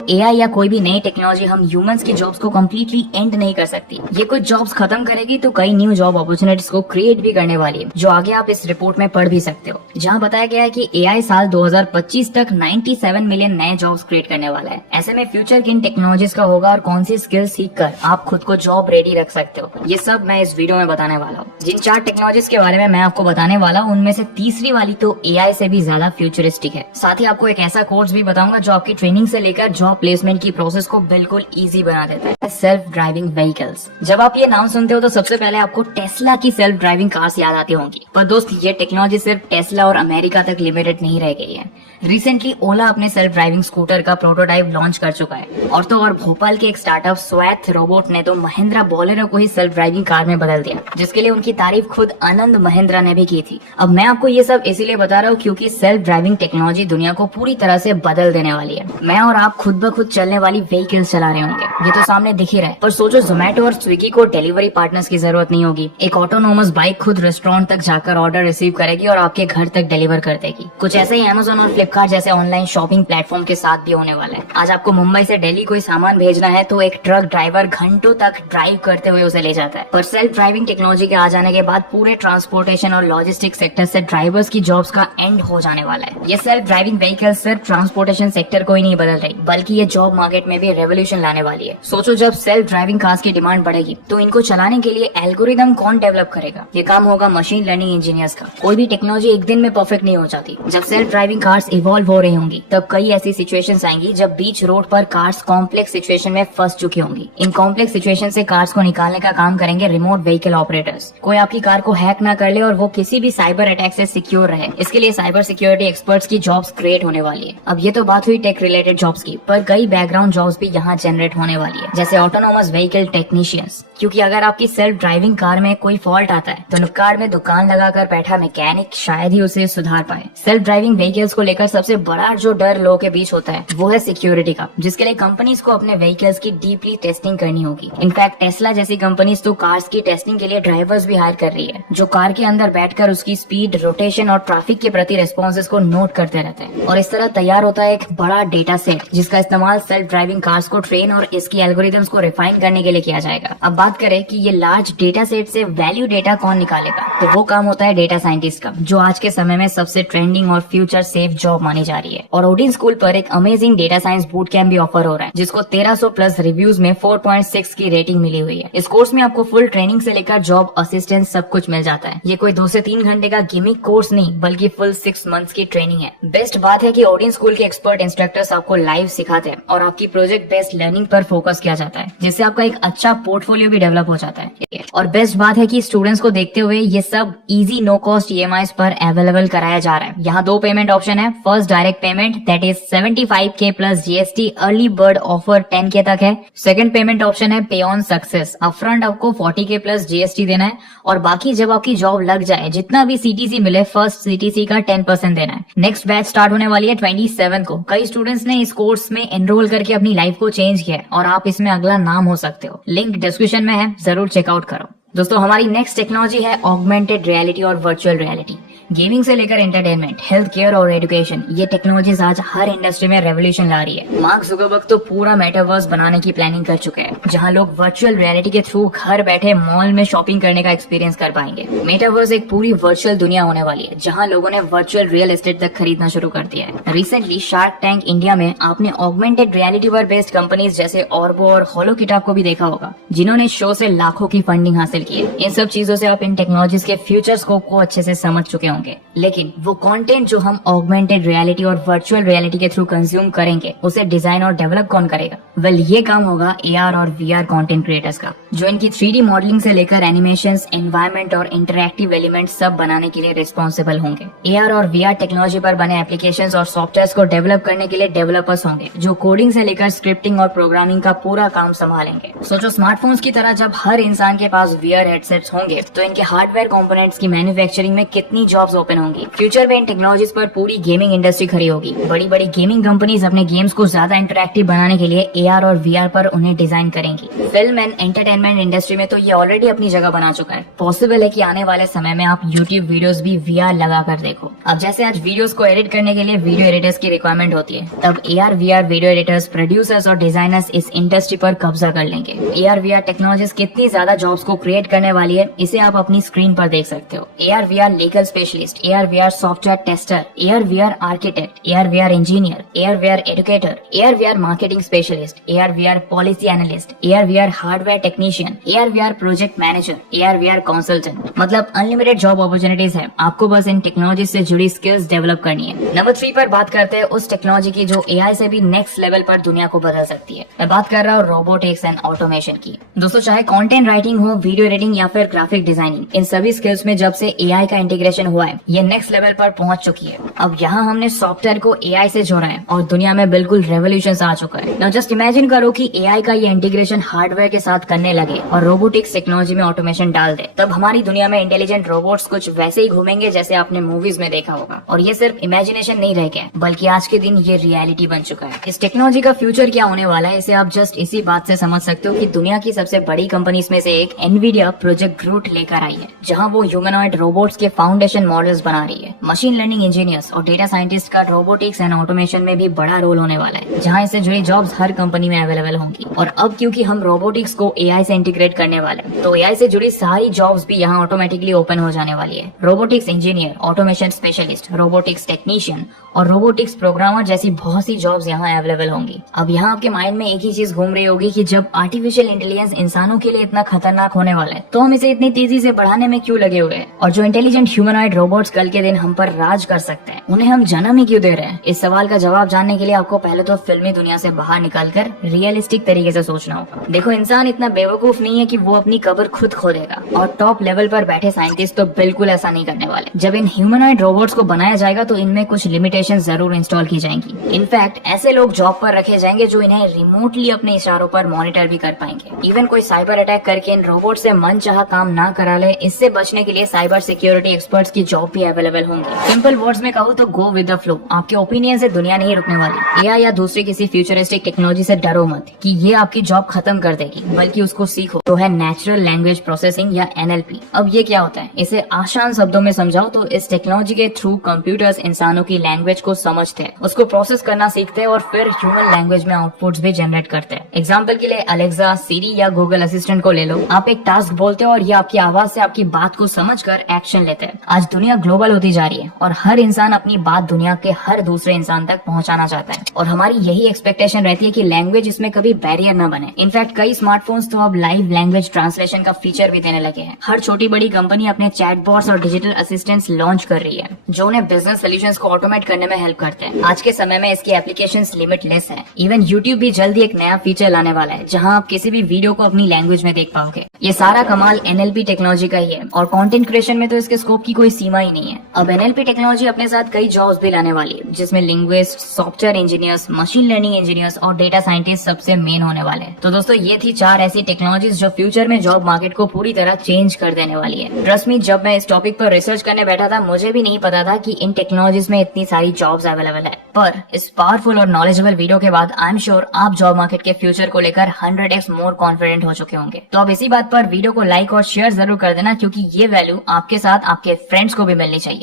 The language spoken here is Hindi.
एआई या कोई भी नई टेक्नोलॉजी हम ह्यूमंस की जॉब्स को कम्प्लीटली एंड नहीं कर सकती। ये कुछ जॉब्स खत्म करेगी तो कई न्यू जॉब अपॉर्चुनिटीज को क्रिएट भी करने वाली है, जो आगे आप इस रिपोर्ट में पढ़ भी सकते हो, जहाँ बताया गया है कि एआई साल 2025 तक 97 मिलियन नए जॉब्स क्रिएट करने वाला है। ऐसे में फ्यूचर किन टेक्नोलॉजीज का होगा और कौन सी स्किल सीख कर आप खुद को जॉब रेडी रख सकते हो, ये सब मैं इस वीडियो में बताने वाला हूँ। जिन 4 टेक्नोलॉजीज के बारे में मैं आपको बताने वाला हूँ, उनमें से तीसरी वाली तो एआई से भी ज्यादा फ्यूचरिस्टिक है। साथ ही आपको एक ऐसा कोर्स भी बताऊंगा जो आपकी ट्रेनिंग से लेकर जॉब प्लेसमेंट की प्रोसेस को बिल्कुल इजी बना देता है। Self driving vehicles. जब आप ये नाम सुनते हो तो सबसे पहले आपको टेस्ला की सेल्फ ड्राइविंग कार्स याद आती होंगी, पर दोस्त ये टेक्नोलॉजी सिर्फ टेस्ला और अमेरिका तक लिमिटेड नहीं रह गई है। रिसेंटली ओला अपने सेल्फ ड्राइविंग स्कूटर का प्रोटोटाइप लॉन्च कर चुका है, और तो और भोपाल के एक स्टार्टअप स्वैथ रोबोट ने तो महिंद्रा बोलेरो को ही सेल्फ ड्राइविंग कार में बदल दिया, जिसके लिए उनकी तारीफ खुद आनंद महिंद्रा ने भी की थी। अब मैं आपको ये सब इसीलिए बता रहा हूँ क्योंकि सेल्फ ड्राइविंग टेक्नोलॉजी दुनिया को पूरी तरह से बदल देने वाली है। मैं और आप खुद ब खुद चलने वाली व्हीकल्स चला रहे होंगे, ये तो सामने दिख ही रहा है। पर सोचो, जोमेटो और स्विगी को डिलीवरी पार्टनर्स की जरूरत नहीं होगी। एक ऑटोनोमस बाइक खुद रेस्टोरेंट तक जाकर ऑर्डर रिसीव करेगी और आपके घर तक डिलीवर कर देगी। कुछ ऐसे ही अमेज़न और फ्लिपकार्ट जैसे ऑनलाइन शॉपिंग प्लेटफॉर्म के साथ भी होने वाला है। आज आपको मुंबई से दिल्ली कोई सामान भेजना है तो एक ट्रक ड्राइवर घंटों तक ड्राइव करते हुए उसे ले जाता है। पर सेल्फ ड्राइविंग टेक्नोलॉजी के आ जाने के बाद पूरे ट्रांसपोर्टेशन और लॉजिस्टिक सेक्टर से ड्राइवर्स की जॉब्स का एंड हो जाने वाला है। ये सेल्फ ड्राइविंग व्हीकल सिर्फ ट्रांसपोर्टेशन सेक्टर को ही नहीं बदल रही, बल्कि ये जॉब मार्केट में भी रेवोल्यूशन लाने वाली है। सोचो, जब सेल्फ ड्राइविंग कार्स की डिमांड बढ़ेगी तो इनको चलाने के लिए एल्गोरिदम कौन डेवलप करेगा? ये काम होगा मशीन लर्निंग इंजीनियर्स का। कोई भी टेक्नोलॉजी एक दिन में परफेक्ट नहीं हो जाती। जब सेल्फ ड्राइविंग कार्स इवॉल्व हो रही होंगी तब कई ऐसी सिचुएशंस आएंगी जब बीच रोड पर कार्स कॉम्प्लेक्स सिचुएशन में फंस चुकी होंगी। इन कॉम्प्लेक्स सिचुएशन से कार्स को निकालने का काम करेंगे रिमोट व्हीकल ऑपरेटर्स। कोई आपकी कार को हैक ना कर ले और वो किसी भी साइबर अटैक से सिक्योर रहे, इसके लिए साइबर सिक्योरिटी एक्सपर्ट्स की जॉब्स क्रिएट होने वाली है। अब ये तो बात हुई टेक रिलेटेड जॉब्स की, पर कई बैकग्राउंड जॉब्स भी यहाँ जनरेट होने वाली है, जैसे ऑटोनोमस व्हीकल टेक्नीशियंस। क्योंकि अगर आपकी सेल्फ ड्राइविंग कार में कोई फॉल्ट आता है तो कार में दुकान लगाकर बैठा मैकेनिक शायद ही उसे सुधार पाए। सेल्फ ड्राइविंग व्हीकल्स को लेकर सबसे बड़ा जो डर लोगों के बीच होता है वो है सिक्योरिटी का, जिसके लिए कंपनीज को अपने व्हीकल्स की डीपली टेस्टिंग करनी होगी। इनफैक्ट टेस्ला जैसी कंपनीज तो कार्स की टेस्टिंग के लिए ड्राइवर्स भी हायर कर रही है, जो कार के अंदर बैठकर उसकी स्पीड, रोटेशन और ट्रैफिक के प्रति रिस्पॉन्सेस को नोट करते रहते हैं। और इस तरह तैयार होता है एक बड़ा डेटा सेट, जिसका इस्तेमाल सेल्फ ड्राइविंग कार्स को ट्रेन और इसकी एल्गोरिदम्स को रिफाइन करने के लिए किया जाएगा। अब बात करें कि ये लार्ज डेटा सेट से वैल्यू डेटा कौन निकालेगा, तो वो काम होता है डेटा साइंटिस्ट का, जो आज के समय में सबसे ट्रेंडिंग और फ्यूचर सेफ जॉब मानी जा रही है। और ओडिन स्कूल पर एक amazing data science boot camp भी ऑफर हो रहा है, जिसको 1300 प्लस रिव्यूज में 4.6 की रेटिंग मिली हुई है। इस कोर्स में आपको फुल ट्रेनिंग से लेकर जॉब असिस्टेंस सब कुछ मिल जाता है। ये कोई 2 से 3 घंटे का गिमिक कोर्स नहीं, बल्कि फुल 6 मंथ्स की ट्रेनिंग है। बेस्ट बात है कि ओडिन स्कूल के एक्सपर्ट इंस्ट्रक्टर्स आपको लाइव सिखाते हैं और आपकी प्रोजेक्ट बेस्ड लर्निंग पर फोकस किया जाता है, जिससे आपका एक अच्छा पोर्टफोलियो भी डेवलप हो जाता है। और बेस्ट बात है कि स्टूडेंट्स को देखते हुए ये सब इजी नो कॉस्ट ईएमआईज पर अवेलेबल कराया जा रहा है। यहाँ 2 पेमेंट ऑप्शन है। First direct payment that is 75K plus GST, early bird offer 10K तक है। सेकंड पेमेंट ऑप्शन है पे ऑन सक्सेस, अपफ्रंट आपको 40K प्लस जीएसटी देना है और बाकी जब आपकी जॉब लग जाए जितना भी सीटीसी मिले फर्स्ट सीटीसी का 10% देना है। नेक्स्ट बैच स्टार्ट होने वाली है 27 को। कई स्टूडेंट्स ने इस कोर्स में एनरोल करके अपनी लाइफ को चेंज किया है और आप इसमें अगला नाम हो सकते हो। लिंक डिस्क्रिप्शन में है, जरूर चेकआउट करो। दोस्तों, हमारी नेक्स्ट टेक्नोलॉजी है ऑगमेंटेड रियलिटी और वर्चुअल रियलिटी। गेमिंग से लेकर एंटरटेनमेंट, हेल्थ केयर और एजुकेशन, ये टेक्नोलॉजीज आज हर इंडस्ट्री में रेवोल्यूशन ला रही है। मार्क जुकरबर्ग तो पूरा मेटावर्स बनाने की प्लानिंग कर चुके हैं, जहां लोग वर्चुअल रियलिटी के थ्रू घर बैठे मॉल में शॉपिंग करने का एक्सपीरियंस कर पाएंगे। मेटावर्स एक पूरी वर्चुअल दुनिया होने वाली है, जहां लोगों ने वर्चुअल रियल एस्टेट तक खरीदना शुरू कर दिया है। रिसेंटली शार्क टैंक इंडिया में आपने ऑगमेंटेड रियलिटी पर बेस्ड कंपनीज जैसे ऑर्बो और होलोकिट को भी देखा होगा, जिन्होंने शो से लाखों की फंडिंग हासिल की है। इन सब चीजों से आप इन टेक्नोलॉजीज के फ्यूचर स्कोप को अच्छे से समझ चुके होंगे, लेकिन वो कंटेंट जो हम ऑगमेंटेड रियलिटी और वर्चुअल रियलिटी के थ्रू कंज्यूम करेंगे, उसे डिजाइन और डेवलप कौन करेगा? वेल, ये काम होगा एआर और वीआर कंटेंट क्रिएटर्स का, जो इनकी 3D मॉडलिंग से लेकर एनिमेशंस, एनवायरनमेंट और इंटरैक्टिव एलिमेंट्स सब बनाने के लिए रिस्पॉन्सिबल होंगे। एआर और वीआर टेक्नोलॉजी पर बने एप्लीकेशंस और सॉफ्टवेयर्स को डेवलप करने के लिए डेवलपर्स होंगे, जो कोडिंग से लेकर स्क्रिप्टिंग और प्रोग्रामिंग का पूरा काम संभालेंगे। सोचो, स्मार्टफोन्स की तरह जब हर इंसान के पास वीआर हेडसेट्स होंगे तो इनके हार्डवेयर कंपोनेंट्स की मैन्युफैक्चरिंग में कितनी जॉब्स जॉब्स ओपन होंगी। फ्यूचर में इन टेक्नोलॉजीज पर पूरी गेमिंग इंडस्ट्री खड़ी होगी। बड़ी बड़ी गेमिंग कंपनीज अपने गेम्स को ज्यादा इंटरैक्टिव बनाने के लिए AR और VR पर उन्हें डिजाइन करेंगी। फिल्म एंड एंटरटेनमेंट इंडस्ट्री में तो ये ऑलरेडी अपनी जगह बना चुका है। पॉसिबल है कि आने वाले समय में आप YouTube वीडियोस भी VR लगा कर देखो। अब जैसे आज वीडियोस को एडिट करने के लिए वीडियो एडिटर्स की रिक्वायरमेंट होती है, तब AR VR video editors, producers और डिजाइनर्स इस इंडस्ट्री पर कब्जा कर लेंगे। AR VR टेक्नोलॉजीज कितनी ज्यादा जॉब्स को क्रिएट करने वाली है, इसे आप अपनी स्क्रीन पर देख सकते हो। AR VR legal specialist, AR VR software tester, AR VR architect, AR VR engineer, AR VR educator, AR VR marketing specialist, AR VR policy analyst, AR VR hardware technician, AR VR project manager, AR VR consultant. मतलब अनलिमिटेड जॉब अपॉर्चुनिटीज है, आपको बस इन टेक्नोलॉजी से जुड़ी स्किल्स डेवलप करनी है। नंबर 3 पर बात करते हैं उस टेक्नोलॉजी की जो AI से भी नेक्स्ट लेवल पर दुनिया को बदल सकती है। मैं बात कर रहा हूँ रोबोटिक्स एंड ऑटोमेशन की। दोस्तों, चाहे कंटेंट राइटिंग हो, वीडियो एडिटिंग या फिर ग्राफिक डिजाइनिंग, इन सभी स्किल्स में जब से AI का इंटीग्रेशन हुआ है, ये नेक्स्ट लेवल पर पहुंच चुकी है। अब यहाँ हमने सॉफ्टवेयर को AI से जोड़ा है और दुनिया में बिल्कुल रेवोल्यूशन आ चुका है। नाउ जस्ट इमेजिन करो कि AI का ये इंटीग्रेशन हार्डवेयर के साथ करने लगे और रोबोटिक्स टेक्नोलॉजी में ऑटोमेशन डाल दे, तब हमारी दुनिया में इंटेलिजेंट रोबोट्स कुछ वैसे ही घूमेंगे जैसे आपने मूवीज में देखा होगा। और ये सिर्फ इमेजिनेशन नहीं रह गया, बल्कि आज के दिन ये रियलिटी बन चुका है। इस टेक्नोलॉजी का फ्यूचर क्या होने वाला है, इसे आप जस्ट इसी बात से समझ सकते हो कि दुनिया की सबसे बड़ी कंपनीज में से एक एनवीडिया प्रोजेक्ट ग्रूट लेकर आई है, जहां वो ह्यूमनॉइड रोबोट्स के फाउंडेशन मॉडल्स बना रही है। मशीन लर्निंग इंजीनियर्स और डेटा साइंटिस्ट का रोबोटिक्स एंड ऑटोमेशन में भी बड़ा रोल होने वाला है, जहां इससे जुड़ी जॉब्स हर कंपनी में अवेलेबल होंगी। और अब क्योंकि हम रोबोटिक्स को AI से इंटीग्रेट करने वाले हैं, तो AI से जुड़ी सारी जॉब्स भी यहाँ ऑटोमेटिकली ओपन हो जाने वाली है। Robotics engineer, automation specialist, robotics technician और रोबोटिक्स प्रोग्रामर जैसी बहुत सी जॉब्स यहाँ अवेलेबल होंगी। अब यहाँ आपके माइंड में एक ही चीज घूम रही होगी कि जब आर्टिफिशियल इंटेलिजेंस इंसानों के लिए इतना खतरनाक होने वाला है, तो हम इसे इतनी तेजी से बढ़ाने में क्यों लगे हुए हैं? और जो इंटेलिजेंट ह्यूमनॉइड रोबोट्स कल के दिन हम पर राज कर सकते हैं, उन्हें हम जन्म ही क्यों दे रहे हैं? इस सवाल का जवाब जानने के लिए आपको पहले तो फिल्मी दुनिया से बाहर निकलकर रियलिस्टिक तरीके से सोचना होगा। देखो, इंसान इतना बेवकूफ नहीं है कि वो अपनी कब्र खुद खोदेगा, और टॉप लेवल पर बैठे साइंटिस्ट तो बिल्कुल ऐसा नहीं करने वाले। जब इन ह्यूमनॉइड रोबोट्स को बनाया जाएगा तो इनमें कुछ लिमिटेशन जरूर इंस्टॉल की जाएंगी। इनफैक्ट ऐसे लोग जॉब पर रखे जाएंगे जो इन्हें रिमोटली अपने इशारों पर मॉनिटर भी कर पाएंगे। इवन कोई साइबर अटैक करके इन रोबोट से मनचाहा काम ना करा ले, इससे बचने के लिए साइबर सिक्योरिटी एक्सपर्ट्स की जॉब भी अवेलेबल होंगी। सिंपल वर्ड्स में कहूँ तो गो विद द फ्लो। आपके ओपिनियन से दुनिया नहीं रुकने वाली। AI या दूसरी किसी फ्यूचरिस्टिक टेक्नोलॉजी से डरो मत कि ये आपकी जॉब खत्म कर देगी, बल्कि उसको सीखो। तो है नेचुरल लैंग्वेज प्रोसेसिंग या NLP। अब ये क्या होता है, इसे आसान शब्दों में समझाओ तो इस टेक्नोलॉजी के थ्रू कंप्यूटर्स इंसानों की लैंग्वेज को समझते हैं, उसको प्रोसेस करना सीखते हैं और फिर ह्यूमन लैंग्वेज में आउटपुट्स भी जनरेट करते हैं। एग्जाम्पल के लिए अलेक्सा, सीरी या गूगल असिस्टेंट को ले लो। आप एक टास्क बोलते हो और ये आपकी आवाज से आपकी बात को समझकर एक्शन लेते हैं। आज दुनिया ग्लोबल होती जा रही है और हर इंसान अपनी बात दुनिया के हर दूसरे इंसान तक पहुंचाना चाहता है, और हमारी यही एक्सपेक्टेशन रहती है कि लैंग्वेज इसमें कभी बैरियर न बने। इनफैक्ट कई स्मार्टफोन्स तो अब लाइव लैंग्वेज ट्रांसलेशन का फीचर भी देने लगे हैं। हर छोटी बड़ी कंपनी अपने चैटबॉट्स और डिजिटल असिस्टेंट्स लॉन्च कर रही है, जो उन्हें बिजनेस सॉल्यूशंस को ऑटोमेट करने में हेल्प करते हैं। आज के समय में इसकी एप्लीकेशंस लिमिटलेस है। इवन यूट्यूब भी जल्दी एक नया फीचर लाने वाला है, जहां आप किसी भी वीडियो को अपनी लैंग्वेज में देख पाओगे। ये सारा कमाल NLP टेक्नोलॉजी का ही है, और कंटेंट क्रिएशन में तो इसके स्कोप की कोई सीमा ही नहीं है। अब NLP टेक्नोलॉजी अपने साथ कई जॉब्स भी लाने वाली है, जिसमें linguist, software engineers, machine learning engineers और डेटा साइंटिस्ट सबसे मेन होने वाले हैं। तो दोस्तों, ये थी 4 ऐसी टेक्नोलॉजीज जो फ्यूचर में जॉब मार्केट को पूरी तरह चेंज कर देने वाली है। ट्रस्ट मी, जब मैं इस टॉपिक पर रिसर्च करने बैठा था, मुझे भी नहीं पता था कि इन टेक्नोलॉजीज में इतनी सारी जॉब्स अवेलेबल है। पर इस पावरफुल और नॉलेजेबल वीडियो के बाद आई एम श्योर आप जॉब मार्केट के फ्यूचर को लेकर 100x मोर कॉन्फिडेंट हो चुके होंगे। तो अब इसी बात पर वीडियो को लाइक और शेयर जरूर कर देना, क्योंकि ये वैल्यू आपके साथ आपके फ्रेंड्स को भी मिलनी चाहिए।